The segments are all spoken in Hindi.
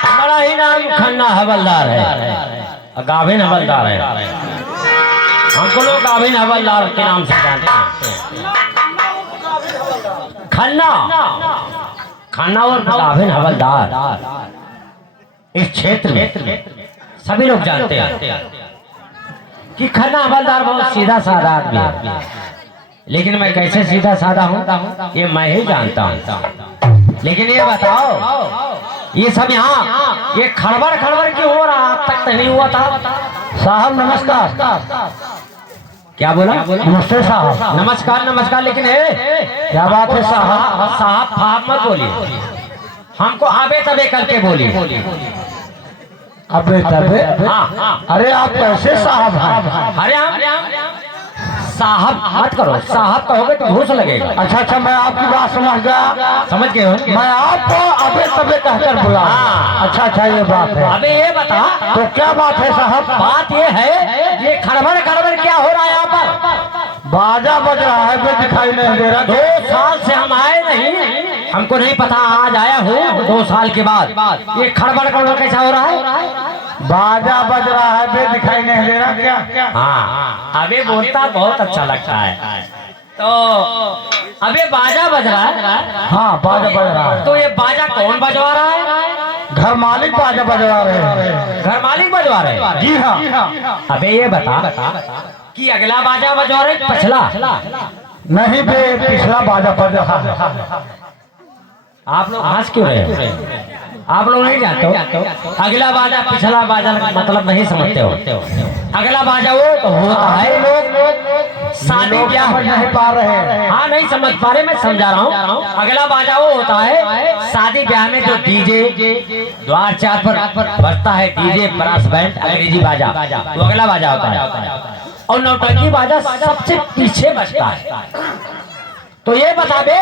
हमारा ही नाम खन्ना हवलदार है, गाभिन हवलदार है। हमको लोग गाभिन हवलदार के नाम से जानते हैं। खन्ना खन्ना और गाभिन हवलदार इस क्षेत्र में सभी लोग जानते हैं कि खन्ना हवलदार बहुत सीधा साधा आदमी है। लेकिन मैं कैसे सीधा साधा हूँ ये मैं ही जानता हूँ। लेकिन ये बताओ, ये सब यहाँ ये खड़बड़ खड़बड़ क्यों हो रहा? अब तक नहीं हुआ था। साहब नमस्कार। क्या बोला? नमस्ते साहब। नमस्कार नमस्कार। लेकिन क्या बात है साहब? साहब फाप मत बोलिए, हमको आबे तबे करके बोलिए। अबे तबे? हाँ। अरे आप कैसे साहब हैं? अरे हम साहब मत करो, साहब कहोगे तो घूस लगेगा। अच्छा, मैं आपकी बात समझ गया। समझ गए हो? मैं आपको अबे तबे कहकर बुला। अच्छा, ये बात है। अबे ये बता, तो क्या बात है साहब? बात ये है, ये खड़बड़ खड़बड़ क्या हो रहा है यहाँ पर? बाजा बज रहा है, वे दिखाई नहीं दे रहा। 2 साल से हम आए नहीं, हमको नहीं पता, आज आया हूँ 2 साल के बाद। ये खड़बड़ खड़बड़ कैसा हो रहा है? बाजा बज रहा है, वे दिखाई नहीं दे रहा। क्या? हाँ, अबे बोलता बहुत अच्छा लगता है। तो अबे बाजा बज रहा है। हाँ, बाजा बज रहा है। तो ये बाजा कौन बजवा रहा है? घर मालिक बाजा बजवा रहे हैं। घर मालिक बजवा रहे हैं? जी हाँ। अबे ये बता कि अगला बाजा बजवा रहे पिछला? नहीं बे, पिछला बाजा बज रहा है। आप लोग हंस क्यों रहे हो? आप लोग नहीं जानते हो अगला बाजा पिछला बाजा मतलब नहीं समझते हो? अगला बाजा वो तो होता है लोग शादी ब्याह नहीं पा रहे हैं। हाँ, नहीं समझ पा रहे, मैं समझा रहा हूँ। अगला बाजा वो होता है शादी ब्याह में जो डीजे द्वार चार पर बजता है, डीजे ब्रास बैंड अंग्रेजी बाजा, वो अगला बाजा होता है। और नौटंकी बाजा सबसे पीछे बजता है। तो ये बता दे,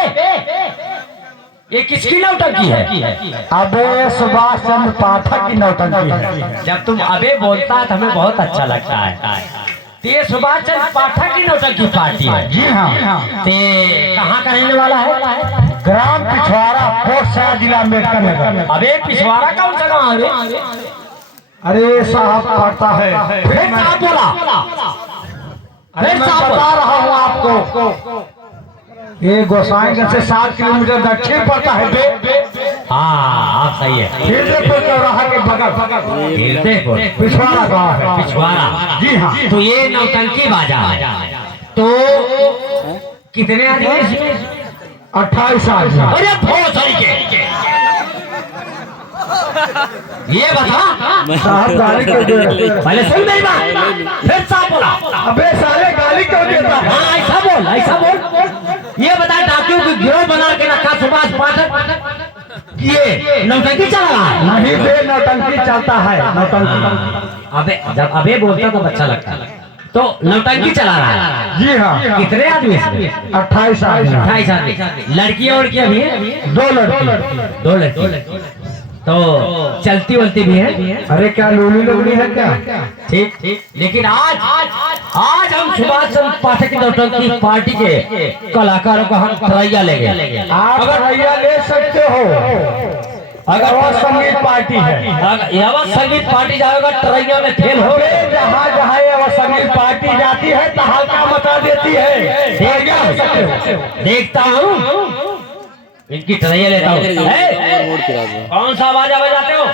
ये किसकी नौटंकी है? अबे सुभाष चंद्र पाठक की नौटंकी है। जब तुम अबे बोलता है तो हमें बहुत अच्छा लगता है। तो ये सुभाष चंद्र पाठक की नौटंकी पार्टी है। जी हाँ। ते कहाँ का रहने वाला है? ग्राम पिछवाड़ा, कोटशाह, जिला अम्बेडकर नगर। अबे पिछवाड़ा कौन सा गाँव है? अरे साहब पड़ता है। फिर साहब बोला? अरे मैं बता रहा हूँ आपको, ये गोसाईगंज से 7 किलोमीटर दक्षिण पड़ता है बे। हाँ, आप सही है। हिरदेपुर चौराहा के बगल हिरदेपुर पिछवाड़ा गाँव है। पिछवाड़ा? जी हाँ। तो ये नौटंकी बाजा है। तो कितने आदमी इसमें? 28 आदमी। अरे बहुत सही के। ये बता साहब गाली क्यों दे रहे? पहले सुन मेरी बात, फिर साहब बोला। अबे साले गाली क्यों देता है? हाँ, ऐसा बोल, ऐसा बोल। ये बता, डाकियों की गिरोह बना के रखा सुभाष पाठक, ये नौटंकी चला रहा है? नहीं बे, नौटंकी चलता है। नौटंकी। अबे जब अबे बोलता तो अच्छा लगता है। तो नौटंकी चला रहा है? जी हाँ। कितने आदमी इसमें? 28 आदमी। 28 आदमी। लड़कियां उड़कियां भी हैं? 2 लड़की। 2 लड़की। तो चलती वलती भी है? अरे क्या लूली लूली है क्या? ठीक। लेकिन आज हम सुभाष चंद्र पाठक की नौटंकी पार्टी के कलाकारों को हम तरैया लेंगे। आप तरैया ले सकते हो अगर वो संगीत पार्टी है। यह संगीत पार्टी जाएगा तरैया में फेल हो गए। जहाँ जहाँ ये वो संगीत पार्टी जाती है तो हल्का बता देती है। देखता हूँ इनकी तरैया लेता हूँ। कौन सा बाजा बजाते हो?